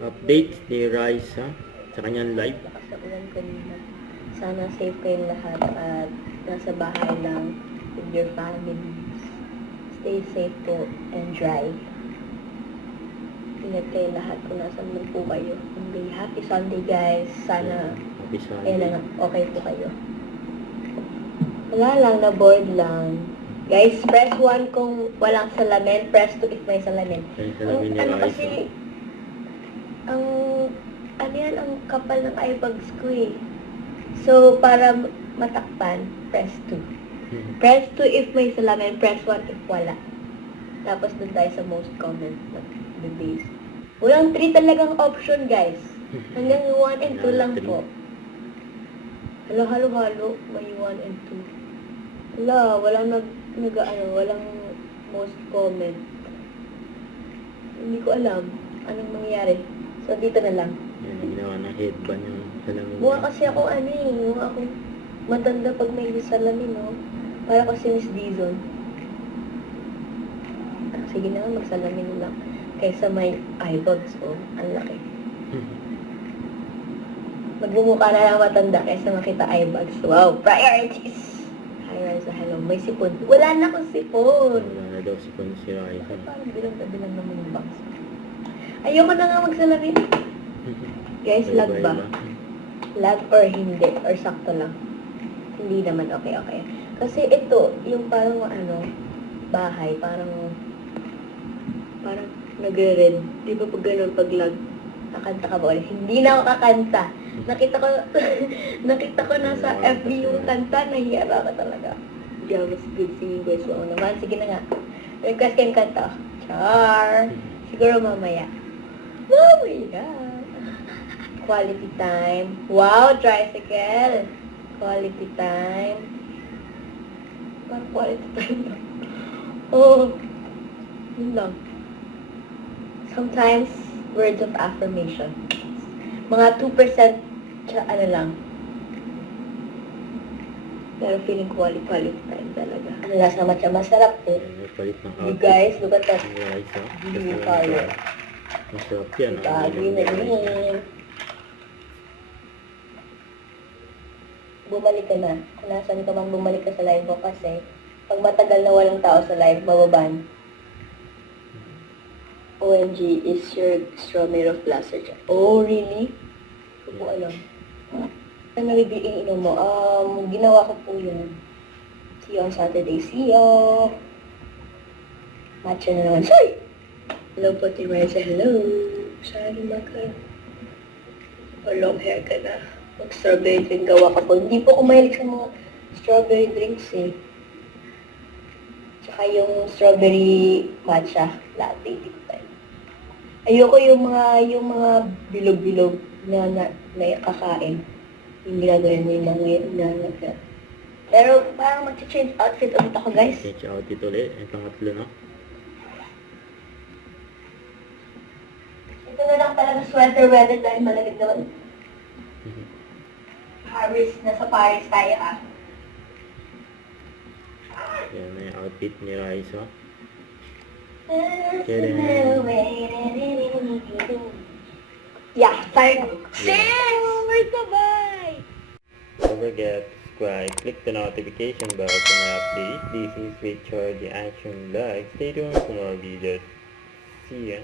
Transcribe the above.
updates ni Raisa sa kanyang live. Lakas na ulan kanina. Sana safe kayong lahat at nasa bahay lang with your families. Stay safe po and dry. Ingat kayo lahat kung nasan man po kayo. Okay, happy Sunday guys. Sana, Happy Sunday. ayun na nga, okay po kayo. Wala lang, na-bored lang. Guys, press 1 kung walang salamin, press 2 if may salamin. Ayun, salamin ni Ano Raisa. kasi, ano yan, ang kapal ng eyebags ko eh. So, para matakpan, press 2. Press 2 if may salamin, press 1 if wala. Tapos dun tayo sa most comment na base. Walang 3 talagang option, guys. Hanggang 1 and 2 lang po. Halo, may 1 and 2. Wala, walang walang most comment. Hindi ko alam anong mangyayari. So, dito na lang. Yan, ginawa ng headband yung salamin. Mukha kasi ako mukha akong matanda pag may salamin, no? Para kasi Miss Dizon. Sige na nga, magsalamin lang. Kaysa may eyebags, ang laki. Magbumukha na lang matanda kaysa makita eyebags. Wow, priorities! Hi, Raisa, hello. May sipon. Wala na akong sipon. Wala na daw si Raisa. Bakit parang bilang na bilang naman yung bangs? Ayoko na nga magsalamin. Guys, lag ba? Lag or hindi? Or sakto lang? Hindi naman, okay. Kasi ito, yung parang bahay, parang nagre-red. Di ba pag gano'n, pag lag, kakanta ka ba ulit? Hindi na ako kakanta. Nakita ko nasa FB yung kanta, nahiya ako talaga. Jawas good singing voice mo naman. Sige na nga. Request kayong kanta. Char! Siguro mamaya. Quality time. Wow, tricycle. Quality time. Parang quality time lang. Yun lang. Sometimes, words of affirmation. Mga 2% lang. Pero feeling quality time talaga. Ang lasa matcha, masarap eh. Palit ng You outfit. guys, look at that. Ni Raisa. Blue color. Masarap yan. Green na green. Bumalik ka na. Kung nasan ka man, bumalik ka sa live mo kasi pag matagal na walang tao sa live, mababan. OMG is your strawberry of blaster dyan. Oh, really? Hindi ko alam. Ano iinom mo? Ginawa ko po yun. See you on Saturday. See you! Matcha na naman. Sorry! Hello po, Team Raisa. Hello! Sorry, long hair ka na. Mag-strawberry drink gawa ka po. Hindi po ako mahilig sa mga strawberry drinks eh. Tsaka yung strawberry matcha latte. Ayoko yung mga bilog-bilog na kakain. Yung ginagawin mo yung mga Pero parang mag-change outfit ulit ako, guys. Change outfit ulit. Ang pangatlo na. Ito na lang talaga sweater weather dahil malamig naman. Nasa Paris tayo Yan na yung outfit ni Raisa. Yeah, fire na. Where's the bye? Don't forget, subscribe, click the notification bell for my updates. This is Richard, the Action Vlog. Stay tuned for more videos. See ya.